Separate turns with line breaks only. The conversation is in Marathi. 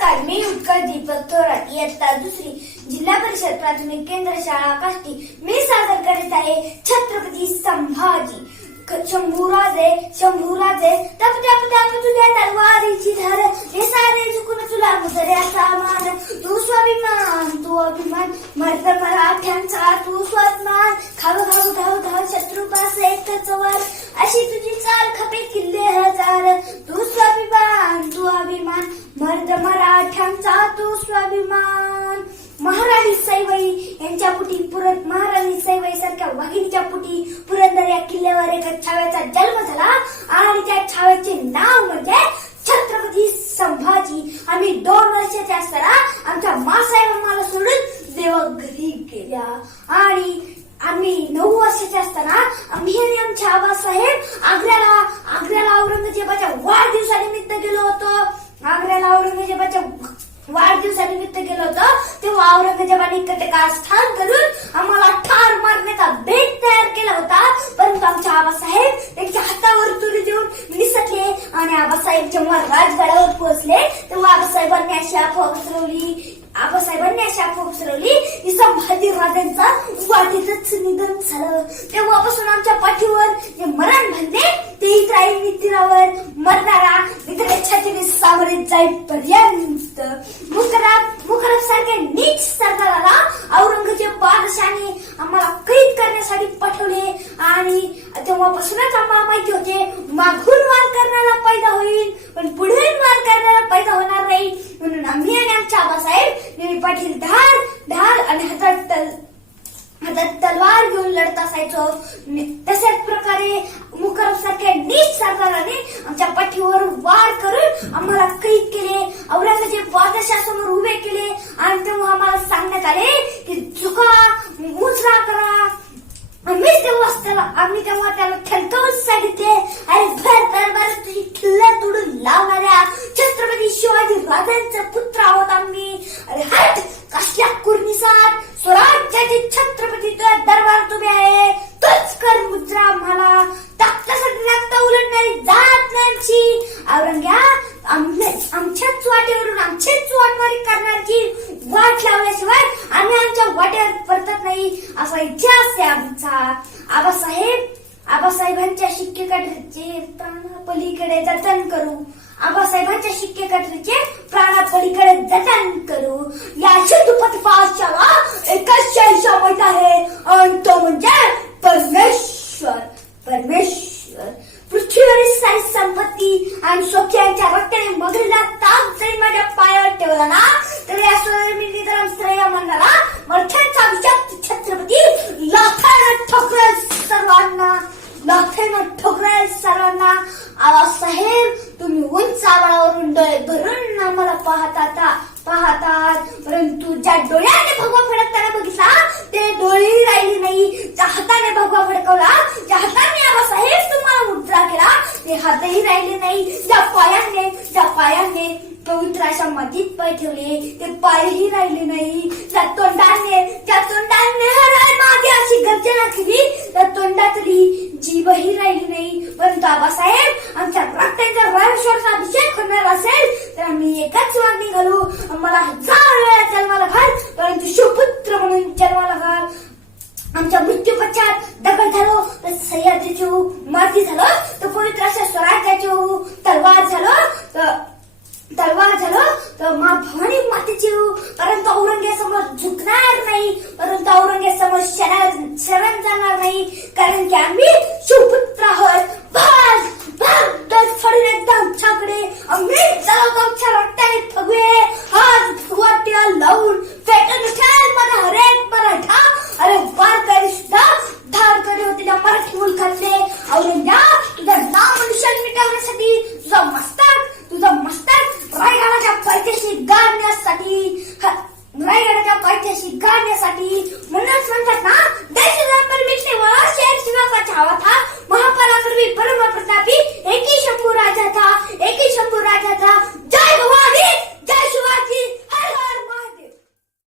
नमस्कार मी उत्कल दीपक थोरात इयत्ता दुसरी जिल्हा परिषद प्राथमिक केंद्र शाळा काष्टी. मी सादर करीत आहे छत्रपती संभाजी. शंभूराजे शंभूराजे तप तप तप तुझ्या तलवारीची धर. हे सारे चुकून तुला मुजऱ्याचा सामान तू स्वाभिमान तू अभिमान. मर्द मराठ्यांचा तू स्वाभिमान. यांचा तो स्वाभिमान. महाराणी साईबाई यांच्या पुटी पुरत महाराणी साईबाई सारख्या वाघिणीच्या पुटी पुरंदर या किल्ल्यावर एका छाव्याचा जन्म झाला. आणि त्या छाव्याचे नाव म्हणजे छत्रपती संभाजी. आम्ही दोन वर्षाचे असताना आमच्या मासाहेब आम्हाला सोडून देवघरी गेल्या. आणि आम्ही नऊ वर्षाचे असताना आम्ही आणि आमचे आबासाहेब आग्र्याला आग्र्याला औरंगजेबाच्या वाढदिवसानिमित्त गेलो होतो. आग्र्याला औरंगजेबाच्या वाढदिवसानिमित्त गेलो होतो तेव्हा औरंगजेबाने कटकारस्थान करून आम्हाला ठार मारण्याचा बेट तयार केला होता. परंतु आमच्या आबासाहेब त्यांच्या हातावर तुरी देऊन निसटले आणि आबासाहेब जेव्हा राजगडावर पोहोचले. तेव्हा आबासाहेबांनी अशी अफवा पसरवली आबासाहेबांनी अशी अफवा पसरवली की संभाजी राजांचा वाटेतच निधन झालं. तेव्हापासून आमच्या पाठीवर जे मरण भन्ने ते इतराई मित्रावर. मरणारा इतर छातीने सामोरे जाईपर्यंत मुकरब मुकरब सारख्या नीच सरदाराला औरंगजेब बादशाने आम्हाला कैद करण्यासाठी पाठवले. आणि तेव्हापासूनच आम्हाला माहिती होते मागून वार करणारा पैदा होईल पण पुढे वार करणारा पैदा होणार नाही म्हणून आम्ही आणि आमच्या आबासाहेब नेहमी पाठील ढाल ढाल आणि हातात तल हातात तलवार घेऊन लढत असायचो. तशाच प्रकारे मुकरम सारख्या नीच सरदाराने आमच्या पाठीवर वार करून आम्हाला कैद केले. औरंगजेब बादशाह उभे केले. आणि तेव्हा आम्हाला सांगण्यात आले की चुका मुजरा करा. आम्ही तेव्हा त्याला आम्ही तेव्हा त्याला थलकावून सांगितले अरे भर दरबार तुझी किल्ला तोडून लावणाऱ्या छत्रपती शिवाजी राजांचा पुत्र आहोत आम्ही अरे हट कसल्या कुर्निसात स्वराज्याचे छत्रपती तुझ्या तुम्ही आहे. तोच कर मुद्रा आम्हाला. टाकल्यासाठी रक्त उलटणारी जात नाही आमची. औरंग्या आमच्याच वाटेवरून आमचीच वाटवारी करण्याची वाट लावल्याशिवाय आम्ही आमच्या वाटेवर परतत नाही. असा इतिहास आहे आमचा. आबासाहेब आबासाहेबांच्या शिक्केकडचे प्राणापलीकडे जतन करू. आबासाहेबांच्या शिक्केकडचे प्राणापलीकडे जतन करू. या शुद्ध पथपाशाला एकच शहशा माहीत आहे आणि तो म्हणजे परमेश्वर परमेश्वर पृथ्वीवरील सारी संपत्ती आणि स्वख्यांच्या रक्ताने मगरीला ताप जरी माझ्या पायावर ठेवला ना तरी या मी निधन श्रेय म्हणणारा मर्थ्यांचा विचार छत्रपती. लाथानं ठोकरेल सर्वांना लाथेनं ठोकरेल सर्वांना. आबासाहेब तुम्ही उंच आवाळावरून डोळे भरून आम्हाला पाहता आता परंतु ज्या डोळ्याने भगवा फडकताना बघितला ते डोळेही राहिली नाही ज्या हाताने भगवा फडकवला ज्या हाताने आबासाहेब तुम्हाला मुद्रा केला ते हातही राहिले नाही. ज्या पायाने ज्या पायाने पवित्र अशा मातीत पाय ठेवले. ते पायही राहिले नाही. त्या तोंडाने त्या तोंडाने हर मागे अशी गर्जना केली. त्या तोंडातली जीवही राहिली नाही. परंतु आबासाहेब आमच्या प्रत्येकाचा रामेश्वरचा अभिषेक होणार असेल तर आम्ही एकाच मागणी घालू आम्हाला हजार वेळा जन्माला घाल परंतु सुपुत्र म्हणून जन्माला घाल. आमच्या मृत्यू पश्चात दगड झालो तर सह्याद्रीची माती झालो सुरकुळीत राष्ट्र स्वराज्याची तलवार झालो तलवार झालो तर मा भवानी मातेची परंतु औरंगजेबासमोर झुकणार नाही परंतु औरंगजेबासमोर शरण शरण जाणार नाही कारण की आम्ही सुपुत्र आहोत. बस बस फडील एकदम छाकडे आम्ही जाऊ आमच्या